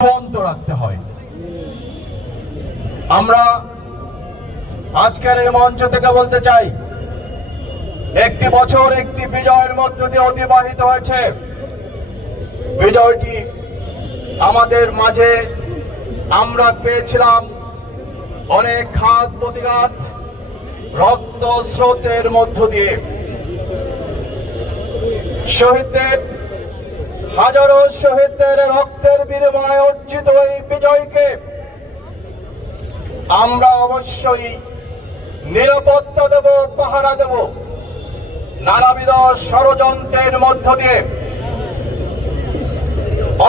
বন্ধ রাখতে হয়। আমরা আজকের এই মঞ্চ থেকে বলতে চাই, একটি বছর একটি বিজয়ের মধ্য দিয়ে অতিবাহিত হয়েছে। বিজয়টি আমাদের মাঝে আমরা পেয়েছিলাম অনেক ঘাত প্রতিঘাত, রক্ত স্রোতের মধ্য দিয়ে। শহীদদের, হাজারো শহীদদের রক্তের বিনিময়ে অর্জিত এই বিজয়কে আমরা অবশ্যই নিরাপত্তা দেব, পাহারা দেব। নানাবিধ ষড়যন্ত্রের মধ্য দিয়ে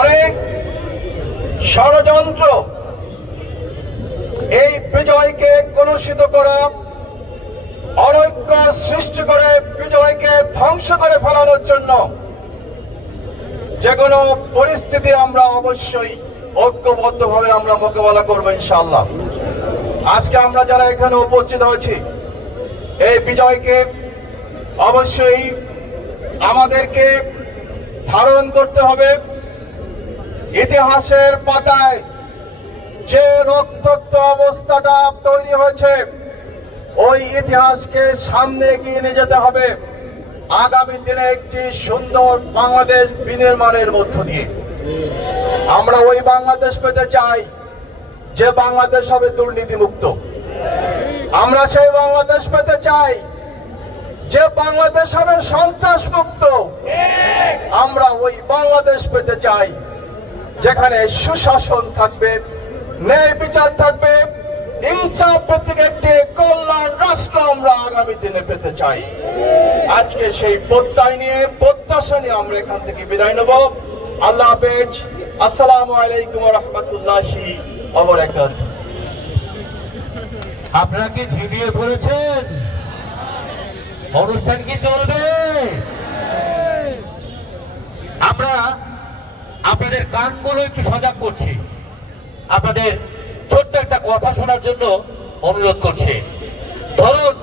অনেক ষড়যন্ত্র এই বিজয়কে কলুষিত করা, অনৈক্য সৃষ্টি করে বিজয়কে ধ্বংস করে ফেলানোর জন্য যে কোনো পরিস্থিতি আমরা অবশ্যই ঐক্যবদ্ধভাবে আমরা মোকাবেলা করবো ইনশাআল্লাহ। আজকে আমরা যারা এখানে উপস্থিত হয়েছি, এই বিজয়কে অবশ্যই আমাদেরকে ধারণ করতে হবে। ইতিহাসের পাতায় যে রক্তাক্ত অবস্থাটা তৈরি হয়েছে, ওই ইতিহাসকে সামনে এগিয়ে নিয়ে যেতে হবে আগামী দিনে একটি সুন্দর বাংলাদেশ বিনির্মাণের মধ্য দিয়ে। আমরা ওই বাংলাদেশ পেতে চাই যে বাংলাদেশ হবে দুর্নীতিমুক্ত। আমরা সেই বাংলাদেশ পেতে চাই যে বাংলাদেশ হবে সন্ত্রাস মুক্ত। আমরা ওই বাংলাদেশ পেতে চাই যেখানে সুশাসন থাকবে, ন্যায় বিচার থাকবে, ইনসাফ ভিত্তিক একটি কল্যাণ রাষ্ট্র আমরা আগামী দিনে পেতে চাই। আজকে সেই প্রত্যয় নিয়ে, প্রত্যাশা নিয়ে আমরা এখান থেকে বিদায় নেব। আল্লাহ হাফেজ। আসসালামু আলাইকুম ওয়া রাহমাতুল্লাহি ওয়া বারাকাতুহু। আপনারা কি ঝিমিয়ে পড়েছেন? অনুষ্ঠান কি চলবে? আমরা আপনাদের কানগুলো একটু সজাগ করছি, আপনাদের ছোট্ট একটা কথা শোনার জন্য অনুরোধ করছি। ধরুন